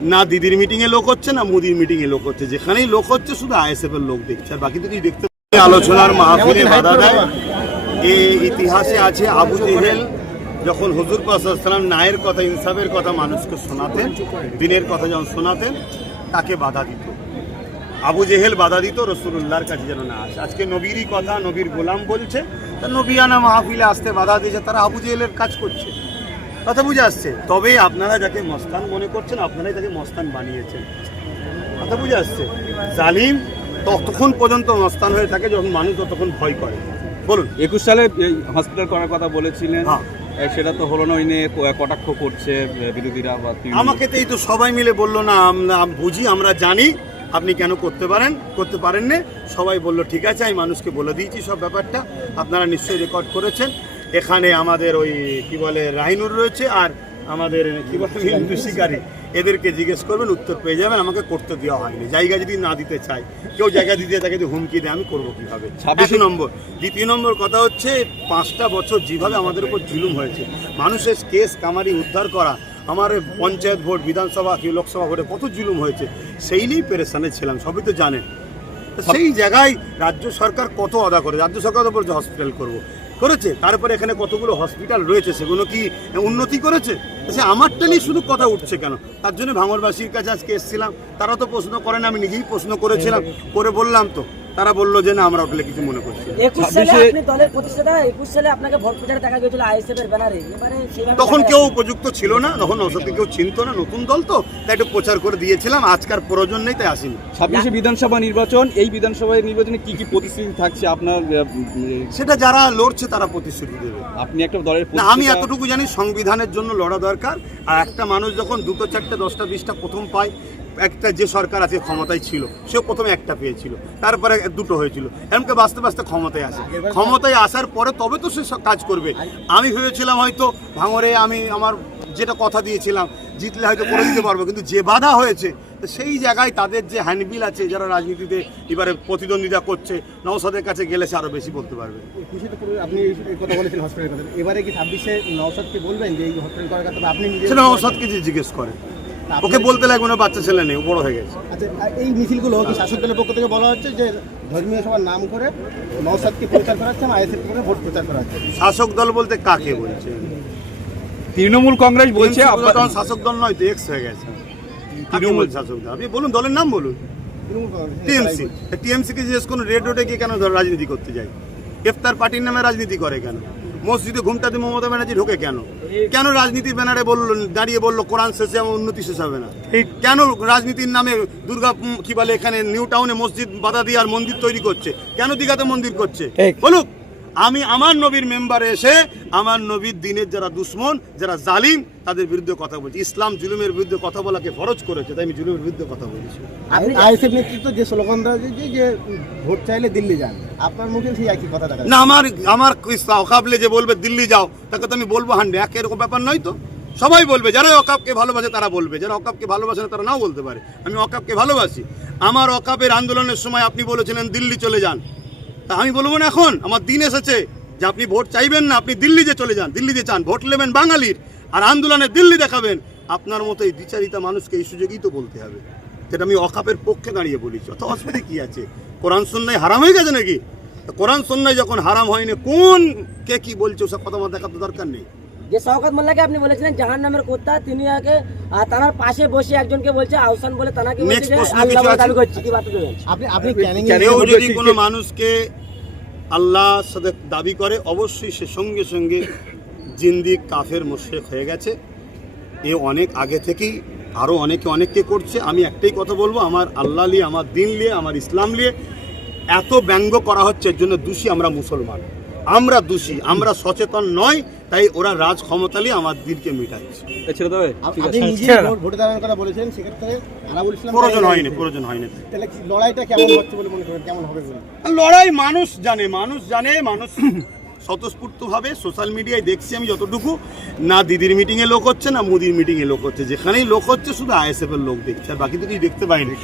না দিদির মিটিংয়ে লোক হচ্ছে না মোদির মিটিংয়ে লোক হচ্ছে, যেখানেই লোক হচ্ছে শুধু আইএসএফ এর লোক দেখছে, আর বাকি তো কিছু দেখতে আলোচনার মাহফিলে বাধা দেয়। এই ইতিহাসে আছে আবু জেহেল যখন হুজুর পাক সাল্লাল্লাহু আলাইহি ওয়াসাল্লাম ন্যায়ের কথা ইনসাফের কথা মানুষকে শোনাতেন, দিনের কথা যখন শোনাতেন তাকে বাধা দিত। আবু জেহেল বাধা দিত রাসূলুল্লাহর কাছে যেন না আসে। আজকে নবীরই কথা নবীর গোলাম বলছে, তা নবিয়ানা মাহফিলে আসতে বাধা দিয়েছে, তারা আবু জেহেলের কাজ করছে। কথা বুঝে আসছে। তবে আপনারা যাকে মস্তান মনে করছেন আপনারাই তাকে মস্তান বানিয়েছেন। কথা বুঝে আসছে। জালিম ততক্ষণ পর্যন্ত মস্তান হয়ে থাকে যখন মানুষ ততক্ষণ ভয় করে। বলুন। 21 সালে হসপিটাল করার কথা বলেছিলেন, সেটা তো হলো না, ওই নিয়ে কটাক্ষ করছে বিরোধীরা। আমাকে তো এই তো সবাই মিলে বললো না আমরা বুঝি, আমরা জানি আপনি কেন করতে পারেন না। সবাই বললো ঠিক আছে, আমি মানুষকে বলে দিয়েছি সব ব্যাপারটা, আপনারা নিশ্চয়ই রেকর্ড করেছেন। এখানে আমাদের ওই কি বলে রাহিনুর রয়েছে, আর আমাদের কি বলে হিন্দু শিকারী, এদেরকে জিজ্ঞেস করবেন, উত্তর পেয়ে যাবেন। আমাকে করতে দেওয়া হয়নি, জায়গা যদি না দিতে চাই, কেউ জায়গা দিতে তাকে যদি হুমকি দেয় আমি করবো কীভাবে? 26 নম্বর। দ্বিতীয় নম্বর কথা হচ্ছে 5টা বছর যেভাবে আমাদের উপর জুলুম হয়েছে, মানুষের কেস কামারি উদ্ধার করা, আমার পঞ্চায়েত ভোট বিধানসভা কি লোকসভা ভোটে কত জুলুম হয়েছে, সেই নিয়েই পেরেশানে ছিলাম, সবই তো জানেন। সেই জায়গায় রাজ্য সরকার কত আদা করে, রাজ্য সরকার তো বলছে হসপিটাল করেছে, তারপরে এখানে কতগুলো হসপিটাল রয়েছে, সেগুলো কি উন্নতি করেছে? সে আমারটা নিয়ে শুধু কথা উঠছে কেন? তার জন্য ভাঙড়বাসীর কাছে আজকে এসেছিলাম। তারা তো প্রশ্ন করেন, আমি নিজেই প্রশ্ন করেছিলাম, করে বললাম তো, তারা বললো যে না আমরা ওগুলো কিছু মনে করছি। 21 সালে আপনি দলের প্রতিষ্ঠাতা, 21 সালে আপনাকে ভোট প্রচারে দেখা গিয়েছিল আইএসএফ এর ব্যানারে। তখন কেউ উপযুক্ত ছিল না, তখন নওশাদকে কেউ চিনতো না, নতুন দল তো, তাই একটু প্রচার করে দিয়েছিলাম। আজকার প্রয়োজন নেই, তাই আসিনি। 26 বিধানসভা নির্বাচন, এই বিধানসভা নির্বাচনে কি কি প্রতিশ্রুতি থাকছে আপনার? সেটা যারা লড়ছে তারা প্রতিশ্রুতি দেবে। আপনি একটা দলের না, আমি এতটুকু জানি সংবিধানের জন্য লড়া দরকার। আর একটা মানুষ যখন 2টো 4টে 10টা 20টা প্রথম পায়, একটা যে সরকার আছে ক্ষমতায় ছিল সেও প্রথমে একটা পেয়েছিল, তারপরে 2টো হয়েছিল, এমনকি বাঁচতে বাঁচতে ক্ষমতায় আসে। ক্ষমতায় আসার পরে তবে তো সে কাজ করবে। আমি ভেবেছিলাম হয়তো ভাঙড়ে আমি আমার যেটা কথা দিয়েছিলাম জিতলে হয়তো করে দিতে পারবো, কিন্তু যে বাধা হয়েছে সেই জায়গায় তাদের যে হ্যান্ডবিল আছে, যারা রাজনীতিতে এবারে প্রতিদ্বন্দ্বিতা করছে, নওশাদের কাছে গেলে সে আরও বেশি বলতে পারবে। আপনি এই কথা বলেছিলেন হসপিটালের কথা, এবারে কি 26-এ নওশাদকে বলবেন যে এই হসপিটাল করার কথা? আপনি সেটা নওশাদকে যে জিজ্ঞেস করে, ওকে বলতে লাগবে না, বাচ্চা ছেলে নেই, বড় হয়ে গেছে। আচ্ছা, এই মিছিলগুলো কি শাসক দলের পক্ষ থেকে বলা হচ্ছে যে ধর্মীয় সভার নাম করে নওশাদকে প্রচার করাচ্ছে, আইএসএফ করে ভোট প্রচার করা হচ্ছে? শাসক দল বলতে কাকে বলছে? তৃণমূল কংগ্রেস বলছে শাসক দল নয় তো, এক্স হয়ে গেছে। তৃণমূল শাসক দল, আপনি বলুন দলের নাম বলুন। টিএমসি। টিএমসিকে জিজ্ঞেস করুন রেড রোডে গিয়ে কেন রাজনীতি করতে যায়? ইফতার পার্টির নামে রাজনীতি করে কেন? মসজিদে ঘুমটাতে মমতা ব্যানার্জি ঢোকে কেন? কেন রাজনীতির ব্যানারে দাঁড়িয়ে বললো কোরআন শেষে আমার উন্নতি শেষ হবে না? কেন রাজনীতির নামে দুর্গা কি বলে এখানে নিউ টাউনে মসজিদ বাধা দিয়ে আর মন্দির তৈরি করছে? কেন দীঘাতে মন্দির করছে? বলুক। আমি আমার নবীর মেম্বারে এসে আমার নবীর দিনের যারা দুশ্মন, যারা জালিম, তাদের বিরুদ্ধে কথা বলছি। ইসলাম জুলুমের বিরুদ্ধে কথা বলাকে ফরজ করেছে, তাই আমি জুলুমের বিরুদ্ধে কথা বলেছি। আইএসএফ নেতৃত্ব যে স্লোগান দেওয়া যে ভোট চাইলে দিল্লি যান, আপনার মুখে সেই একই কথা দেখা না। আমার অকাবলে যে বলবে দিল্লি যাও, তাকে তো আমি বলবো হান্ডে, এরকম ব্যাপার নয় তো। সবাই বলবে, যারা অকাবকে ভালোবাসে তারা বলবে, যারা অকাবকে ভালোবাসে না তারা নাও বলতে পারে। আমি অকাবকে ভালোবাসি। আমার অকাবের আন্দোলনের সময় আপনি বলেছিলেন দিল্লি চলে যান, তা আমি বলবো না এখন আমার দিন এসেছে যে আপনি ভোট চাইবেন না, আপনি দিল্লি যে চলে যান। দিল্লি যে চান, ভোট নেবেন বাঙালির, আর আন্দোলনে দিল্লি দেখাবেন। আপনার মতো এই দ্বিচারিতা মানুষকে এই সুযোগেই তো বলতে হবে, যেটা আমি অকাপের পক্ষে দাঁড়িয়ে বলেছি। অত অসুবিধা কি আছে? কোরআন সুন্নাহ হারাম হয়ে গেছে নাকি? কোরআন সুন্নাহ যখন হারাম হয়নি, কোন কে কি বলছে ওসব কথা আমার দেখার তো দরকার নেই। যে শওকত মোল্লাকে আপনি বলেছিলেন জাহান্নামের কুত্তা, তিনি আগে তার পাশে বসে একজনকে বলছে আহসান বলে, তাকে বলছে আল্লাহ বলে দাবি করছে। কি বার্তা দেবেন আপনি? কেউ যদি কোনো মানুষকে আল্লাহর সাথে দাবি করে, অবশ্যই সে সঙ্গে সঙ্গে জিন্দিক কাফের মুশরিক হয়ে গেছে। এ অনেক আগে থেকেই আরও অনেককে করছে। আমি একটাই কথা বলবো, আমার আল্লাহ নিয়ে, আমার দিন নিয়ে, আমার ইসলাম নিয়ে এত ব্যঙ্গ করা হচ্ছে, এর জন্য দোষী আমরা মুসলমান, আমরা দোষী, আমরা সচেতন নয়, তাই ওরা রাজ ক্ষমতা নিয়ে আমার দিনকে মিটাচ্ছে। প্রয়োজন হয়নি। লড়াই মানুষ জানে, মানুষ স্বতঃস্ফূর্তভাবে সোশ্যাল মিডিয়ায় দেখছি আমি যতটুকু, না দিদির মিটিংয়ে লোক হচ্ছে না মোদির মিটিংয়ে লোক হচ্ছে, যেখানেই লোক হচ্ছে শুধু আইএসএফ এর লোক দেখছে, আর বাকি তো কিছু দেখতে পাইনি।